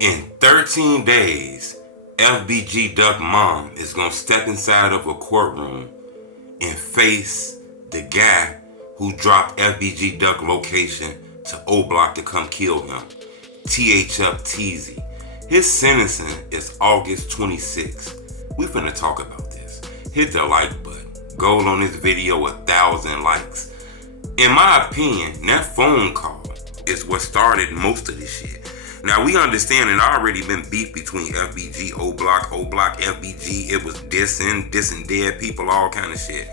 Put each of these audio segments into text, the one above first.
In 13 days, FBG Duck mom is gonna step inside of a courtroom and face the guy who dropped FBG Duck location to O Block to come kill him, THF Teezy. His sentencing is August 26th. We finna talk about this. Hit the like button. Goal on this video 1,000 likes. In my opinion, that phone call is what started most of this shit. Now we understand it already been beef between FBG, O Block, FBG. It was dissing dead people, all kind of shit.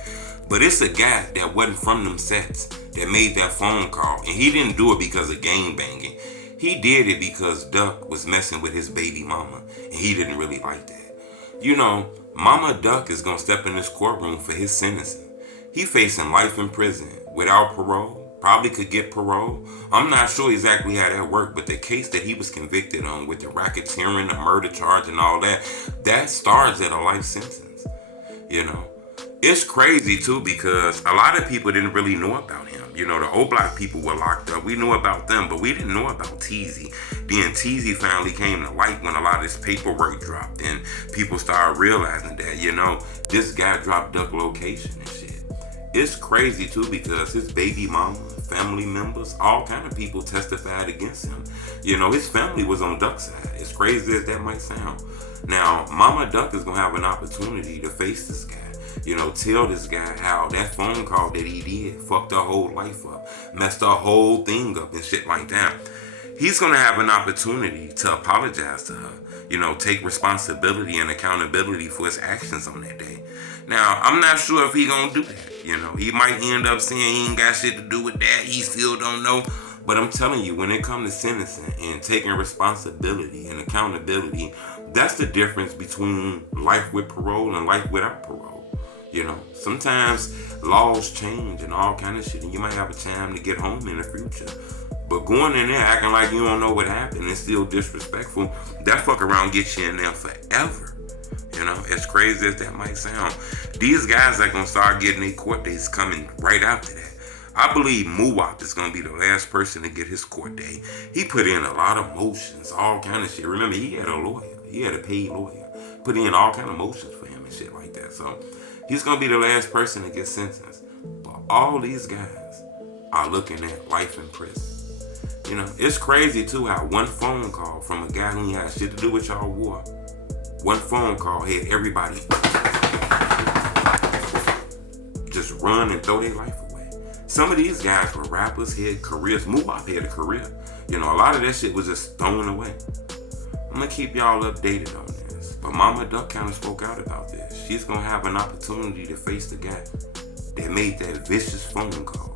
But it's a guy that wasn't from them sets that made that phone call. And he didn't do it because of gang banging. He did it because Duck was messing with his baby mama. And he didn't really like that. You know, Mama Duck is gonna step in this courtroom for his sentencing. He facing life in prison without parole. Probably could get parole. I'm not sure exactly how that worked, but the case that he was convicted on with the racketeering, the murder charge and all that, that starts at a life sentence. You know, it's crazy too because a lot of people didn't really know about him. You know, the O Block people were locked up. We knew about them, but we didn't know about Teezy. Then Teezy finally came to light when a lot of this paperwork dropped and people started realizing that, you know, this guy dropped Duck location and shit. It's crazy too because his baby mama, family members, all kind of people testified against him. You know, his family was on Duck's side. As crazy as that might sound. Now, Mama Duck is gonna have an opportunity to face this guy. You know, tell this guy how that phone call that he did fucked her whole life up, messed her whole thing up and shit like that. He's gonna have an opportunity to apologize to her. You know, take responsibility and accountability for his actions on that day. Now, I'm not sure if he gonna do that. You know, he might end up saying he ain't got shit to do with that. He still don't know. But I'm telling you, when it comes to sentencing and taking responsibility and accountability, that's the difference between life with parole and life without parole. You know, sometimes laws change and all kind of shit, and you might have a time to get home in the future. But going in there acting like you don't know what happened and still disrespectful, that fuck around gets you in there forever. You know, as crazy as that might sound, these guys are gonna start getting their court dates coming right after that. I believe Muwap is gonna be the last person to get his court date. He put in a lot of motions, all kind of shit. Remember, he had a lawyer. He had a paid lawyer. Put in all kind of motions for him and shit like that. So he's gonna be the last person to get sentenced. But all these guys are looking at life in prison. You know, it's crazy too how one phone call from a guy who ain't had shit to do with y'all war. One phone call had everybody just run and throw their life away. Some of these guys were rappers, had careers. Muwap had a career. You know, a lot of that shit was just thrown away. I'm gonna keep y'all updated on this. But Mama Duck kind of spoke out about this. She's gonna have an opportunity to face the guy that made that vicious phone call.